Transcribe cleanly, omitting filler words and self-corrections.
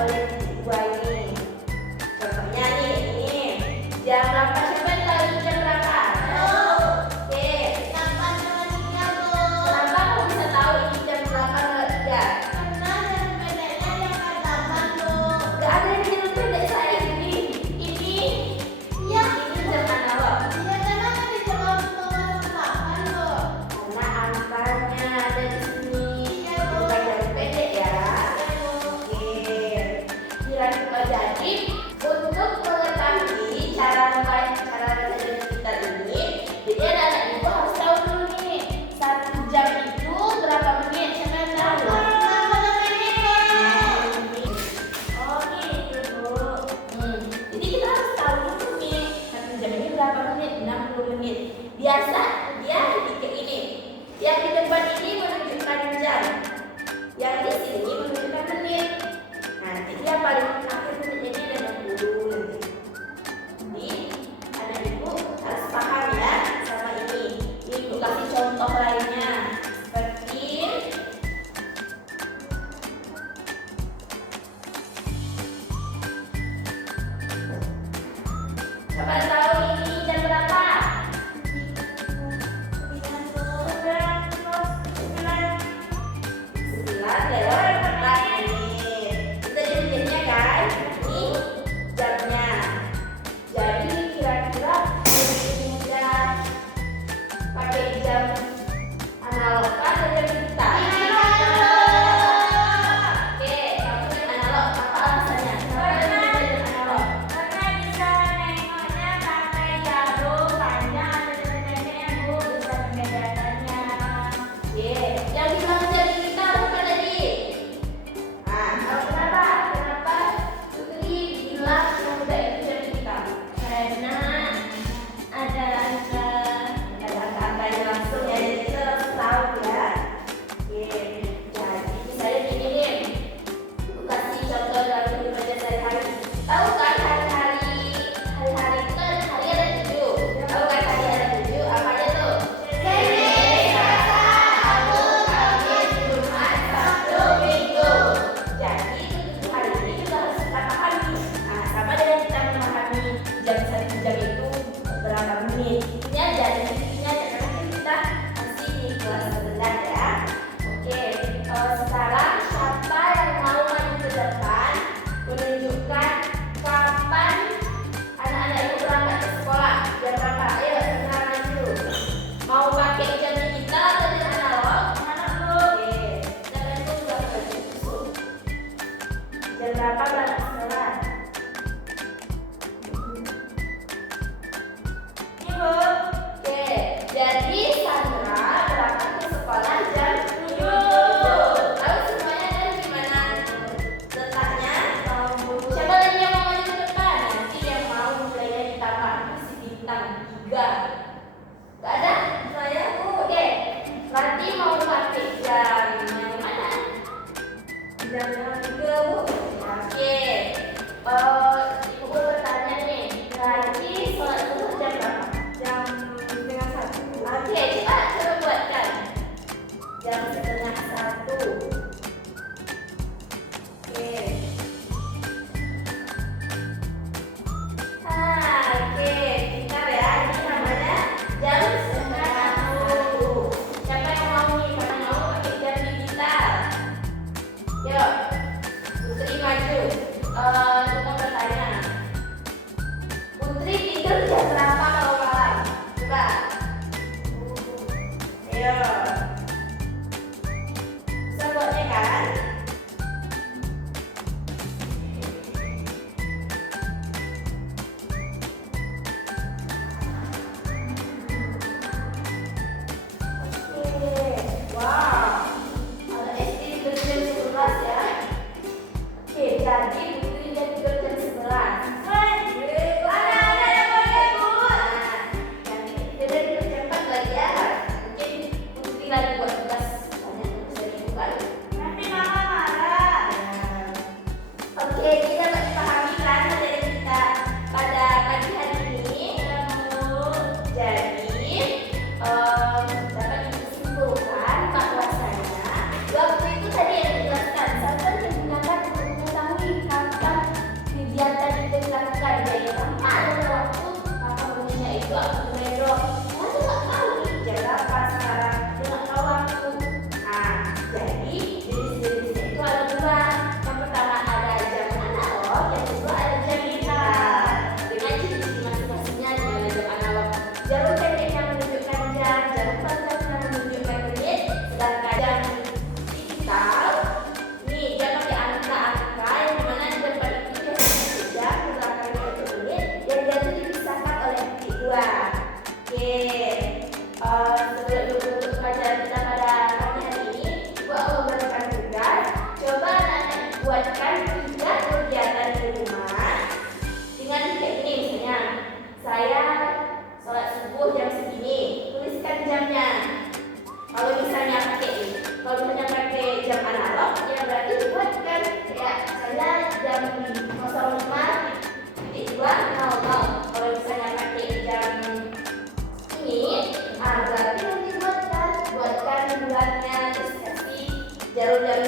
oleh gua ini. Contohnya nih, ini jam berapa? Siapa yang tahu jam berapa? Oke. Kenapa kamu bisa tahu ini jam berapa? Ya. Gak ada yang bilang saya ini. Ini jam analog. Karena angkanya ada di sini. Bukan jam pendek ya. Oke. Kira-kira jadi untuk mengetahui cara belajar kita ini, jadi anak-anak ibu harus tahu dulu nih 1 jam itu berapa menit. Siapa yang tahu? Oh gitu Bu. Jadi kita harus tahu dulu nih 1 jam ini berapa menit? 60 menit. Biasa dia di ini. Yang di depan ini menunjukkan jam. Yang di sini menunjukkan menit. Nanti dia paling akhir menitnya ini ada 60 nanti. Jadi anak ibu harus paham ya sama ini. Ibu kasih contoh lainnya seperti siapa tahu ini jam berapa? 9 lewat 4 menit. Kita jadi menitnya kan? Ini jamnya. Jadi kira-kira lebih mudah pakai jam analog atau jam digital? Oke, kamu jam analog. Apa alasannya? Kenapa kamu jam analog? Karena bisa nengoknya pakai jarum panjang atau jarum pendek, Bu, bisa membedakannya. Oke, yang bilang jam digital apa tadi? Nah, tahu kenapa? Kenapa Putri bilang yang muda itu jam digital? Karena ada Angka-angkanya langsung ya, jadi kita harus tahu ya. Oke, jadi misalnya gini nih, aku kasih contoh dalam kehidupan sehari-hari. Tahu kan hari-hari itu kan hari ada 7. Tahu kan hari ada 7 apa aja tuh? Senin, Selasa, Rabu, Kamis, Jumat, Sabtu, Minggu. Jadi 7 hari ini juga harus kita pahami. Nah, sama dengan kita memahami jam 1 jam itu berapa menit. Intinya jadi intinya karena kita masih di kelas 11 ya. Oke, sekarang siapa yang mau maju ke depan menunjukkan kapan anak-anak itu berangkat ke sekolah? Jam berapa? Ayo segera maju. Mau pakai jam digital atau jam analog? Oke, jangan itu sudah baju susu. Jam berapa berangkat ke sekolah? Ibu, Oke, jadi Sandra berangkat ke sekolah jam 7. Tahu semuanya kan gimana letaknya? Siapa lagi yang mau maju ke depan? Nanti yang mau mulainya ditambah kasih bintang 3. Gak ada? Saya oke. Berarti mau pakai jam yang mana? Jam yang 3 Bu. Oke. Ibu bertanya nih. Berarti sholat zuhur jam berapa? Jam 1:30. Oke, coba buatkan. Jam 1:30. Oke. Oke, pintar ya. Ini namanya jam 1:30. Siapa yang mau nih? Mana mau pakai jam digital? Yuk. jalur-jalur